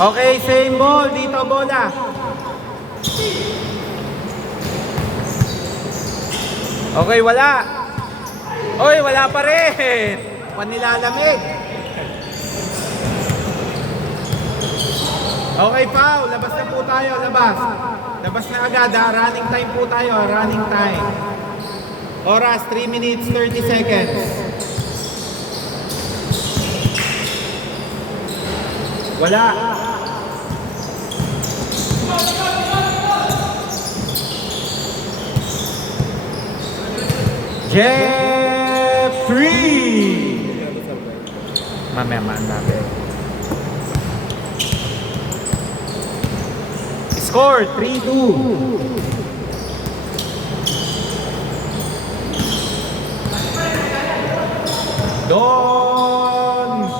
Okay, same ball. Dito bola. Okay, wala. Oy, wala pa rin. Panilalamig. Okay, foul. Labas na po tayo. Labas. Labas na agad ha. Running time po tayo. Running time. Oras, 3 minutes, 30 seconds. Wala. Jeffrey! Mamaya natin. Score 3-2. Don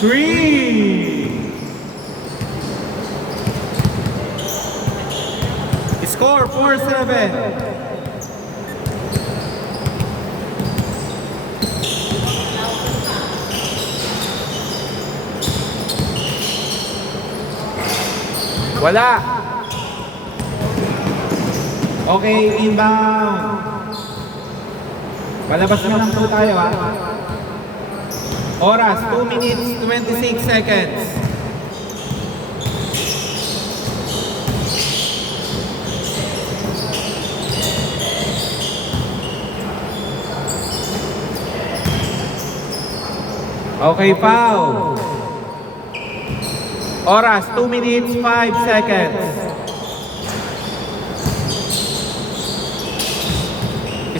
3. Score 4-7. Wala. Okay, inbound. Palabas na lang po tayo ha. Oras, 2 minutes, 26 seconds. Okay, foul. Oras, 2 minutes, 5 seconds.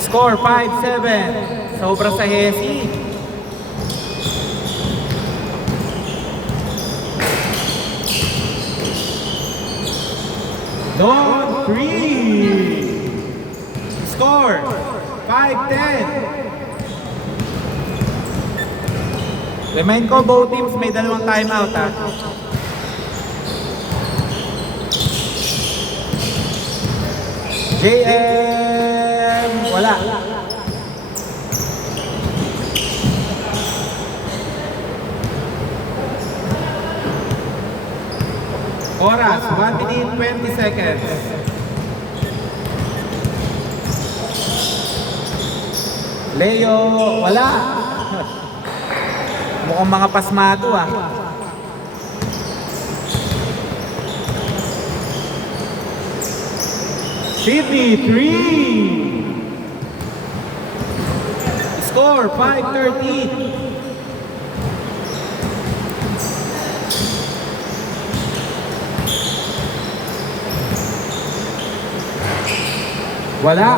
Score, 5-7. Sobra sa Hesi. Don 3. Score, 5-10. Remind ko, both teams may dalawang timeout ha. JM, wala. Oras, 1 minute, 20 seconds. Leo, wala. Mukhang mga pasmado ah. Sydney 3. Score 5-13. Wala.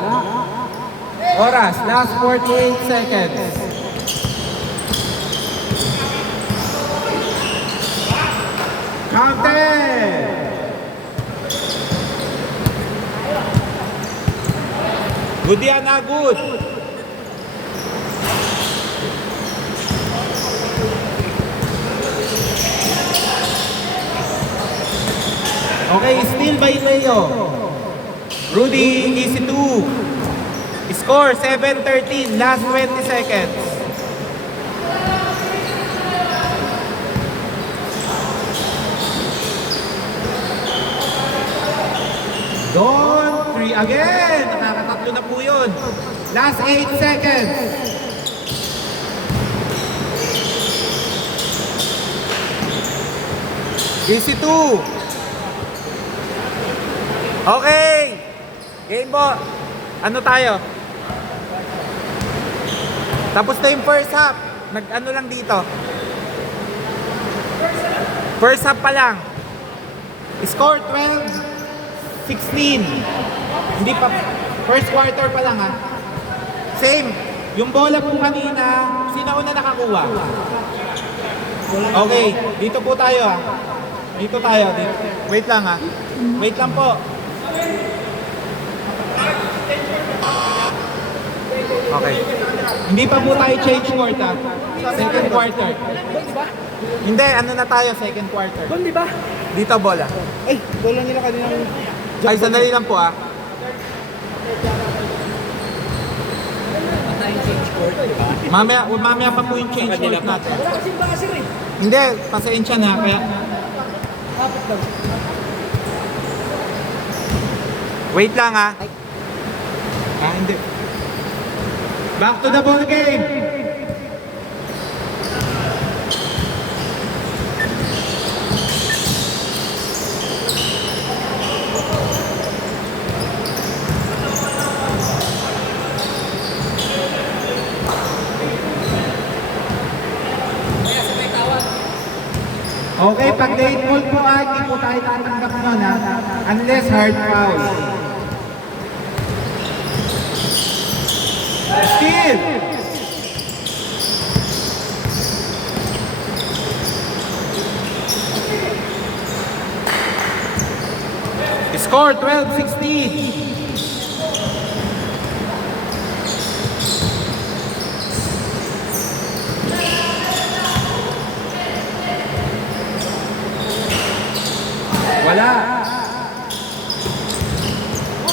Oras, last 48 seconds. Counted. Good yan na, good. Okay, still by Leo. Rudy, easy 2. Score 7-13, last 20 seconds. Don 3 again. Nakakatatlo na po yun. Last 8 seconds. Easy 2. Okay. Game po. Ano tayo? Tapos na yung first half. Nag-ano lang dito. First half pa lang. Score 12-16. Hindi pa. First quarter pa lang ha. Same. Yung bola po kanina, sino una nakakuha? Okay. Dito po tayo ha. Dito tayo. Dito. Wait lang ha. Wait lang po. Okay. Hindi pa po tayo change court ha. Second quarter. Hindi, ano na tayo, second quarter. Doon, di ba? Dito bola. Ay, bola nila kaninang... Ay, sandali lang po ah. Wala Mamaya pa po yung change court natin. kasing bakasir eh. Hindi, pasensya na. Kaya Kapit lang. Wait lang ha. Hindi. Back to the ball game. Okay, pag late ball po hindi po tayo tatanggap nun ha. Unless hard foul. Steal! Score 12-16. Wala.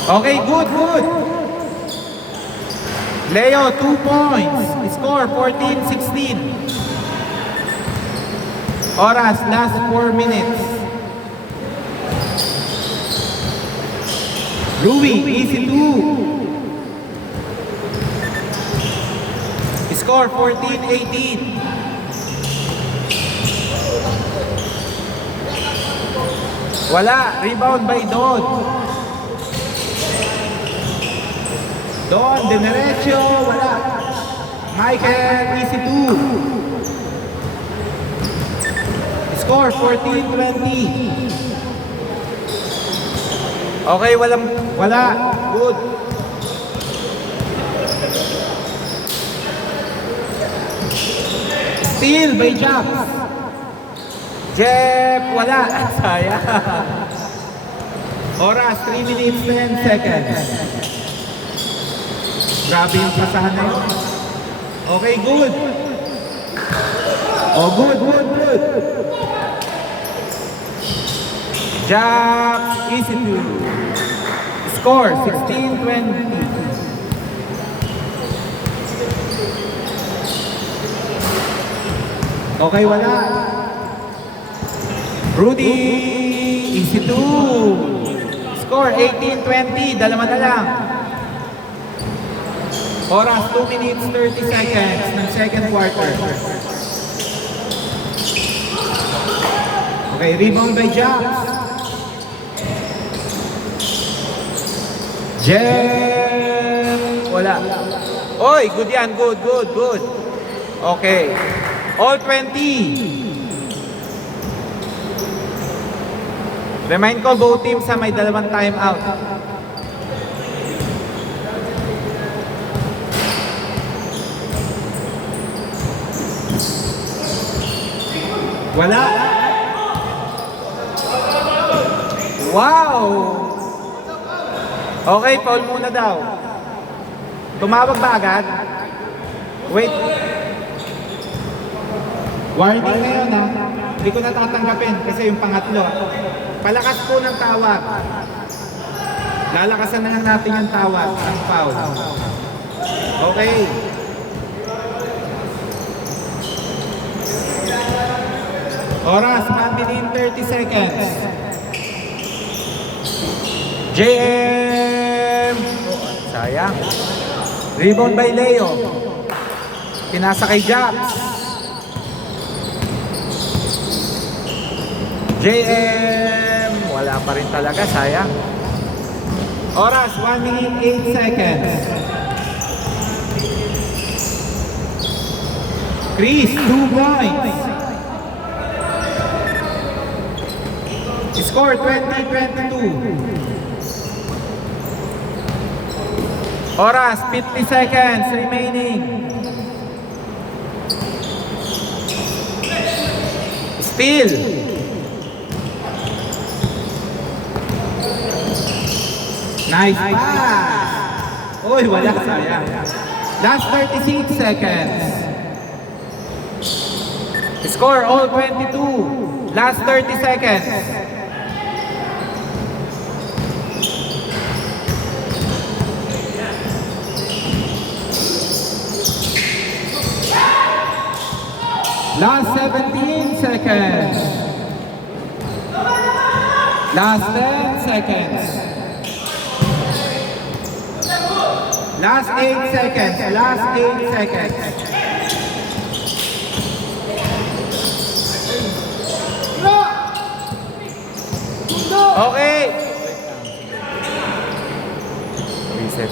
Okay, good. Leo, 2 points. Score 14-16. Oras, last 4 minutes. Louie, easy 2. Score 14-18. Wala. Rebound by Don. Don, Denerecho. Wala. Michael, easy 2. Score 14-20. Okay, wala. Good. Steal by Japs. Jeff, wala. Sayang. Oras, 3 minutes, 10 seconds. Grabe yung pasahan na yun. Okay, good. Oh, good. Jack, easy to. Score, 16-20. Okay, wala. Rudy, easy 2. Score, 18-20. Dalawa na lang. Oras, 2 minutes, 30 seconds ng second quarter. Okay, rebound by Jax. Jem, wala. Oy, good yan, good. Okay. All 20. Remind ko, both teams may dalawang timeout. Wala. Wow! Okay, foul muna daw. Tumawag ba agad? Wait. Warning ngayon ha. Hindi ko natatanggapin kasi yung pangatlo. Palakas po ng tawag. Lalakasan na lang natin yung tawag ng foul. Okay. Oras, 1 minute 30 seconds. JM! Sayang. Rebound by Leo. Pinasa kay Jax. JM! Wala pa rin talaga, sayang. Oras, 1 minute 8 seconds. Chris, 2 points. Score 20-22. Oras, 50 seconds remaining. Steal. Nice pass. Uy, wala, sayang. Last 36 seconds. Score all 22. Last 30 seconds. Last 17 seconds. Last 10 seconds. Last 8 seconds. Last 8 seconds. Okay. Reset.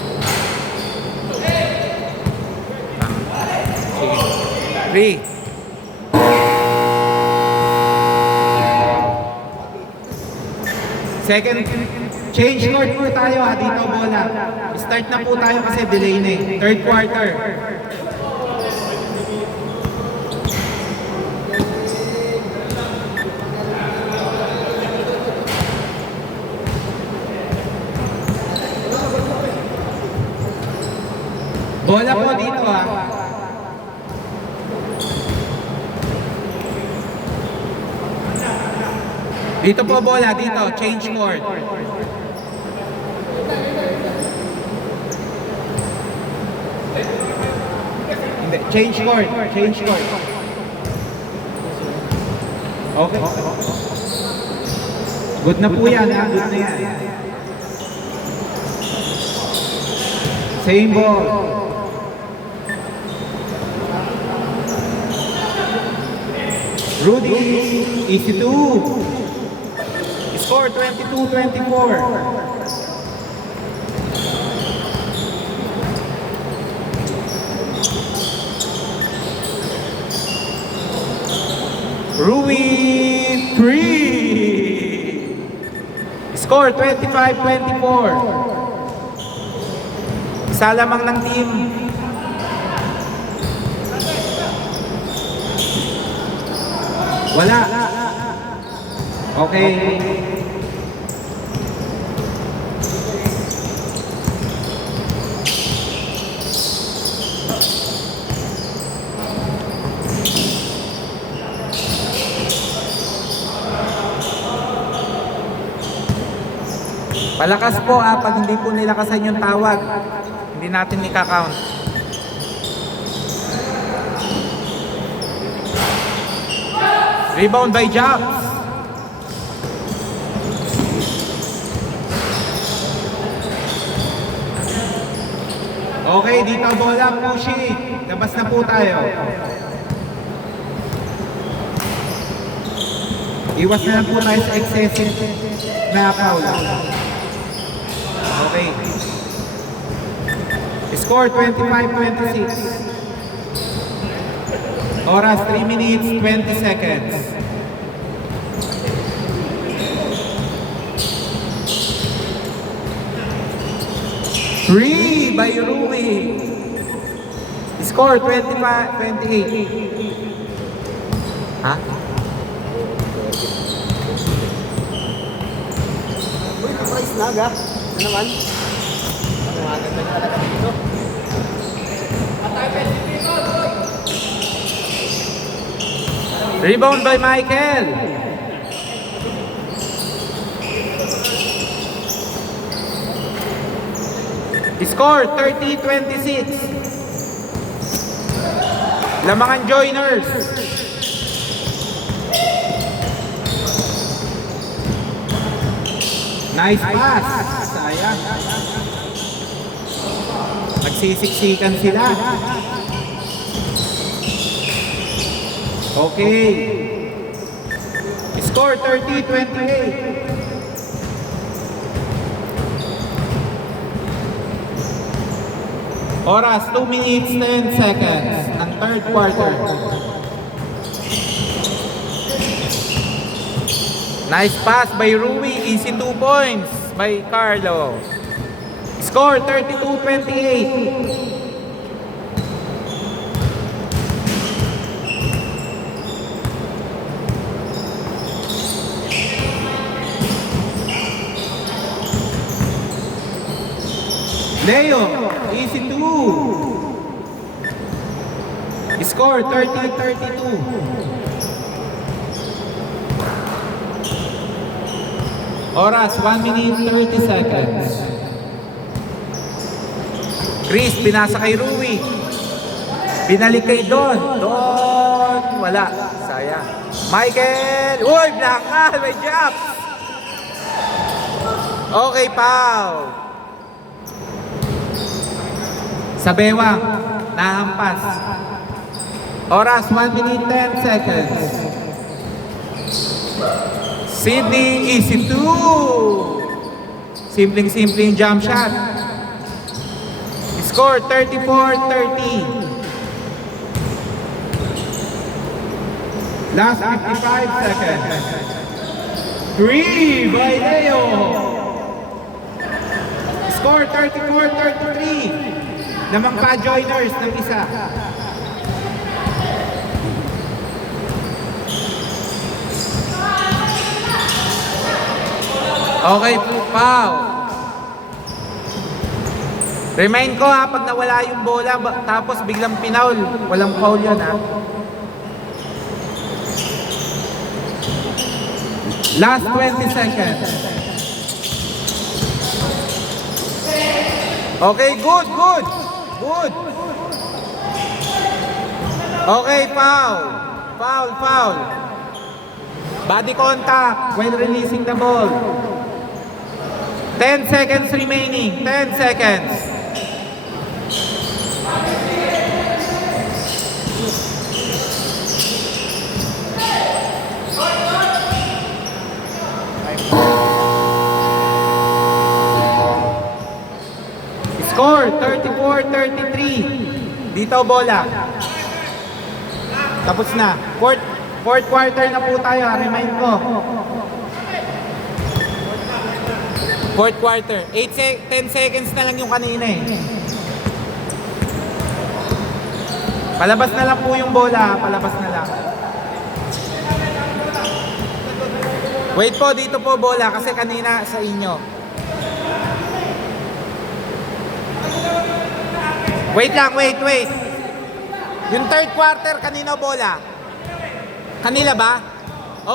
Sige. 3. Second, change court po tayo ha, dito bola. Start na po tayo kasi delay na eh. Third quarter. Bola po dito ha. Dito po bola, dito. Change court. Hindi, change court. Change court. Okay. Good na po yan ha. Good na yan. Same ball. Rudy, easy 2. Score 22-24. Rui 3. Score 25-24. Isa lamang ng team. Wala. Okay. Palakas po pag hindi po nilakasan yung tawag, hindi natin ika-count. Rebound by Jobs. Okay, dito bola, push it. Labas na po tayo. Iwas na lang po tayo sa excessive na foul. Okay. Score 25-26. Oras 3 minutes 20 seconds. Three by Rui. Score 25-28. Ha? Uy, price na aga. Ano naman? Maganda na talaga dito. Rebound by Michael. Score 30-26. Lamangan joiners. Nice pass. Sayang. Nagsisiksikan sila. Okay. Score 30-28. Oras 2 minutes 10 seconds ng third quarter. Nice pass by Rui. Easy 2 points by Carlo. Score 32-28. Leo, easy 2. Score 30-32. Oras 1 minute 30 seconds. Chris, pinasa kay Rui. Binalik kay Don. Wala. Sayang. Michael. Uy, blanka. May jump. Okay, foul. Sa bewang, nahampas. Oras, 1 minute 10 seconds. Sydney, easy 2. Simpleng-simpleng jump shot. Score 34-30. Last 55 seconds. 3 by Leo. Score 34-33. Lamang pa joiners ng isa. Okay, foul. Remind ko ha, pag nawala yung bola, tapos biglang pinaul, walang foul yun ha. Last 20 seconds. Okay, good. Okay, foul. Foul. Body contact when releasing the ball. 10 seconds remaining. 10 seconds. Score 34-33. Dito bola. Tapos na. Fourth quarter na po tayo. Remind ko. Fourth quarter. 10 seconds na lang yung kanina eh. Palabas na lang po yung bola. Palabas na lang. Wait po, dito po bola kasi kanina sa inyo. Wait lang, wait. Yung third quarter, kanino bola? Kanila ba?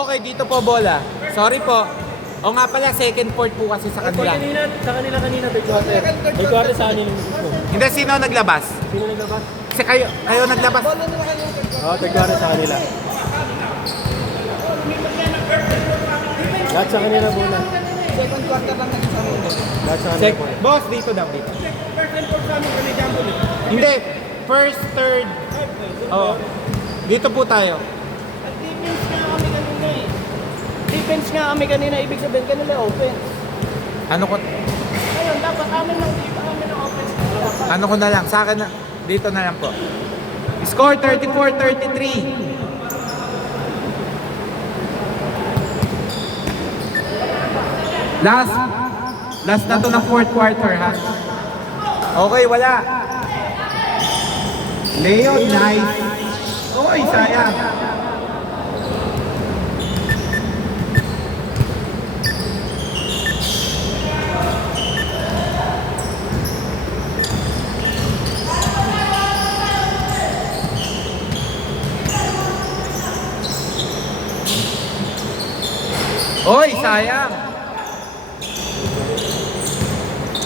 Okay, dito po bola. Sorry po. O nga pala, second fourth po kasi sa kanila. Kanina, third quarter. Third quarter sa kanila. Hindi, sino naglabas? Sino naglabas? Kasi kayo naglabas. Third quarter sa kanila. Lahat sa kanila bola. Second quarter lang naging sa kanila. Lahat sa kanila bola. Boss, dito daw, dito. First and fourth kami, hindi, first, third. Oo. Dito po tayo. Defense nga kami kanina, ibig sabihin kanila offense. Ano ko? Ngayon, dapat amin ng offense. Ano ko na lang, sa akin na, dito na lang po. Score 34-33. Last na to ng fourth quarter ha. Okay, wala. Leo, nice. Oy, sayang. Oy, sayang.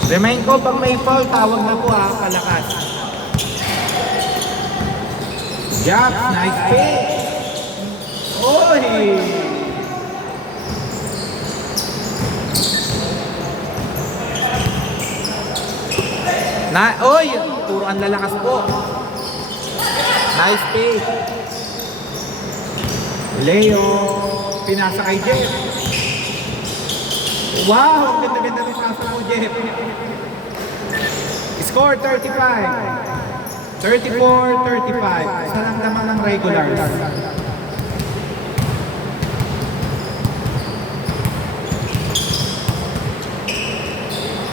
Remind ko, pag may foul, tawag na po ha, palakas. Jack, nice pick. Oy! Oy! Puro ang lalakas po. Nice pick. Leo, pinasa kay Jeff. Wow! Ganda-ganda rin pasa mo, Jeff. Score 35. 34-35. Isa lang naman ng regulars.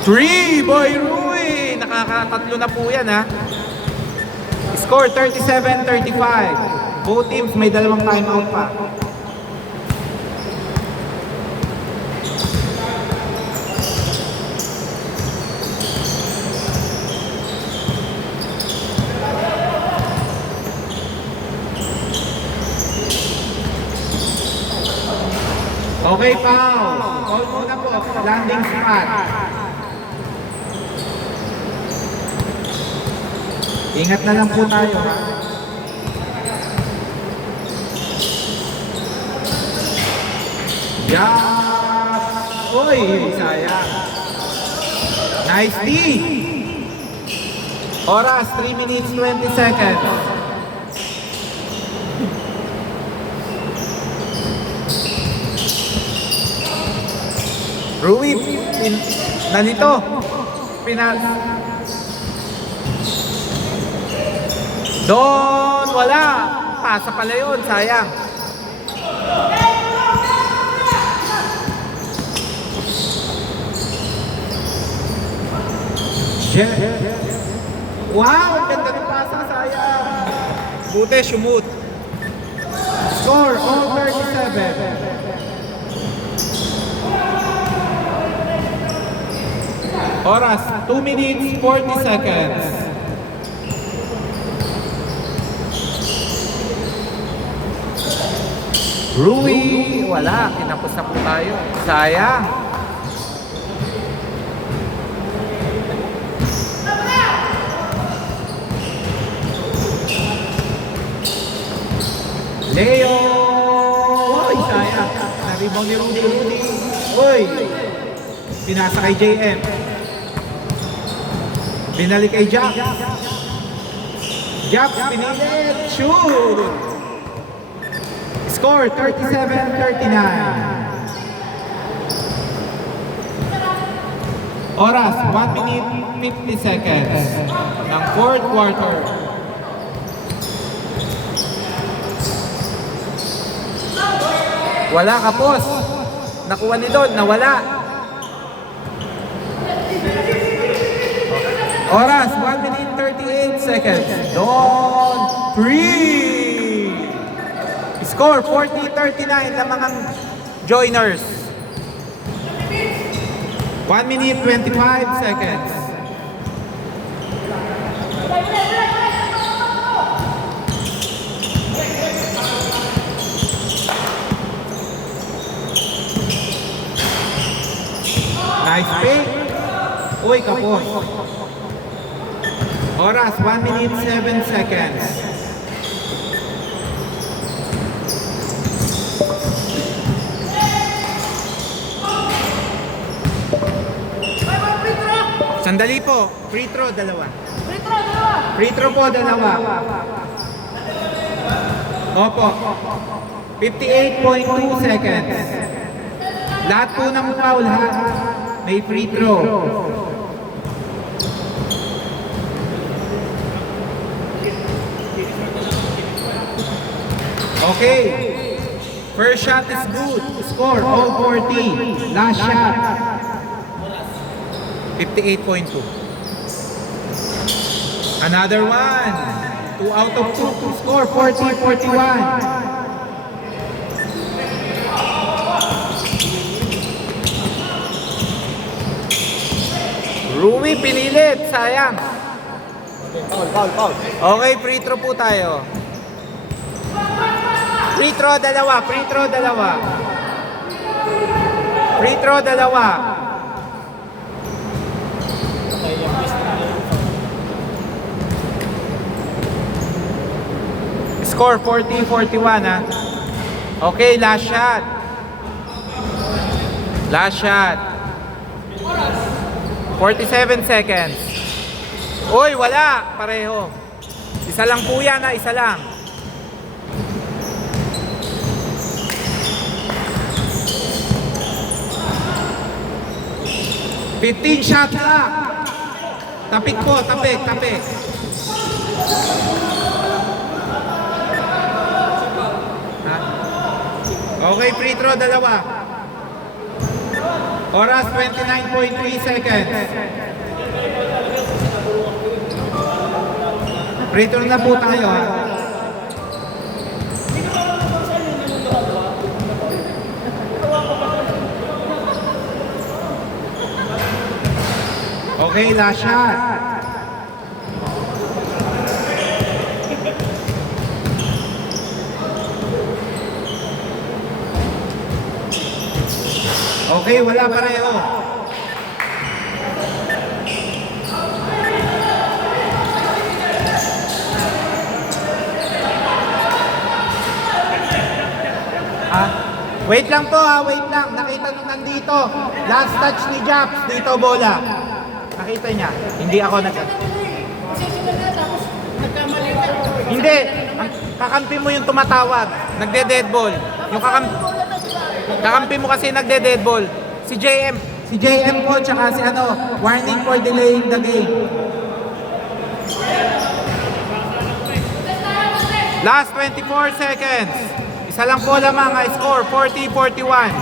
Three, Boy Rui! Nakakatatlo na po yan ha. Score 37-35. Both teams may dalawang timeout pa. Okay, foul. Foul muna po. Landing spot. Ingat na lang po tayo ha. Yeah. Uy, sayang. Nice D. Oras, 3 minutes, 20 seconds. Rui, nalito. Doon, wala. Pasa pala yun, sayang. Wow, ang ganda ng pasa, sayang. Buti, shumut. Score, all 37. Oras, 2 minutes, 40 seconds. Rui, wala. Kinapos na po tayo. Sayang. Leo! Uy, sayang. Naribang ni Rudy. Uy! Pinasa kay JM. Binalik kay Jack. Jack, pinilit. Shoot! Score, 37-39. Oras, 1 minute, 50 seconds. Ng fourth quarter. Wala ka, boss. Nakuha ni Don, nawala. Oras, 1 minute 38 seconds. Don, free! Score, 40-39 ng mga joiners. 1 minute 25 seconds. Nice pick. Uy, kapos. Oras, 1 minute 7 seconds. Sandali po. Free throw, dalawa. Free throw po, dalawa. Opo. 58.2 seconds. Lahat po ng foul, ha? May free throw. Okay. First shot is good. Score, all 40. Last shot. 58.2. Another one. 2 out of 2. Score, 40-41. Rui, pinilit. Sayang. Foul. Okay, free throw po tayo. Free throw, dalawa. Free throw, dalawa. Free throw, dalawa. Score 40-41, ha. Okay, last shot. Last shot. 47 seconds. Uy, wala. Pareho. Isa lang po yan, ha. Isa lang. $15 shot lang. Tapik po, tapik. Ha? Okay, free throw, dalawa. Oras, 29.3 seconds. Free throw na po tayo, ha. Okay, last shot. Okay, wala pareho. Wait lang po ha, wait lang. Nakita nyo nandito. Last touch ni Japs, dito bola. Nakita niya. Hindi ako Hindi. Ang kakampi mo yung tumatawag. Nagde-dead ball. Yung kakampi mo kasi nagde-dead ball. Si JM. Si JM po, tsaka si warning for delaying the game. Last 24 seconds. Isa lang po lamang ang score, 40-41.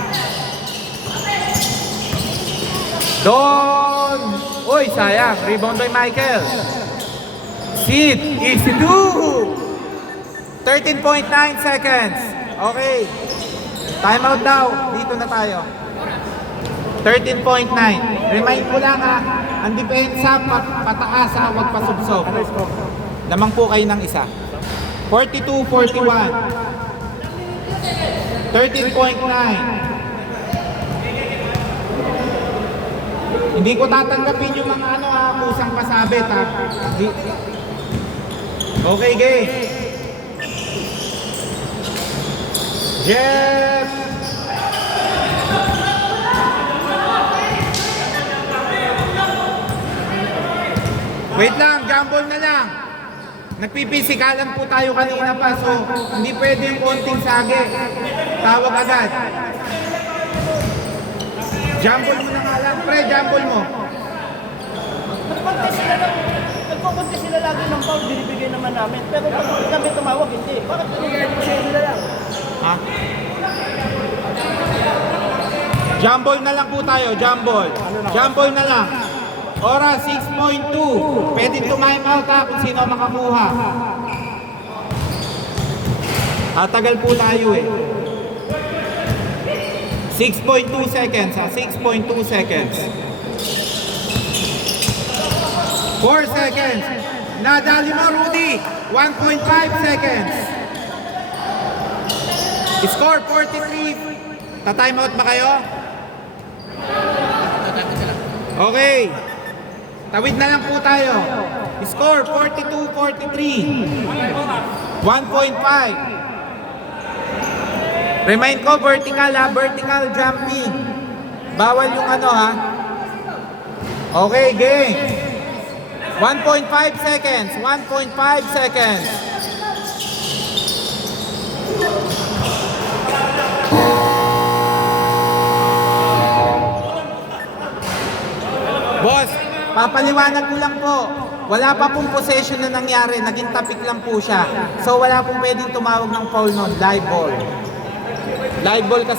Don! Uy, sayang. Rebound by Michael. Sid, easy 2. 13.9 seconds. Okay. Timeout daw. Dito na tayo. 13.9. Remind ko lang ha, ang depensa pataas ha, huwag pasubsob. Lamang po kayo ng isa. 42-41. 13.9. Hindi ko tatanggapin yung mga kusang pasabit ha. Okay, game. Jeff. Wait lang, jumble na lang. Nagpipisikalan po tayo kanina pa, so hindi pwede yung konting sage. Tawag agad. Jumble mo na nga lang. Pre, jumble mo. Nagkukunti sila lagi ng foul, binibigay naman namin. Pero pag kami tumawag, hindi. Bakit sila lang? Ha? Jumble na lang po tayo, jumble. Jumble na lang. Oras 6.2. Pwede time out ha kung sino makakuha. Tagal po tayo eh. 6.2 seconds ha, 6.2 seconds. 4 seconds. Nadali mo, Rudy. 1.5 seconds. Score 43. Ta-time out ba kayo? Okay. Tawid na lang po tayo. Score 42-43. 1.5. Remind ko, vertical ha, vertical jumping. Bawal yung ha. Okay, game. 1.5 seconds. 1.5 seconds. Boss, papaliwanag ko lang po. Wala pa pong possession na nangyari. Naging topic lang po siya. So wala pong pwedeng tumawag ng foul nun. Live ball. Live ball kasi.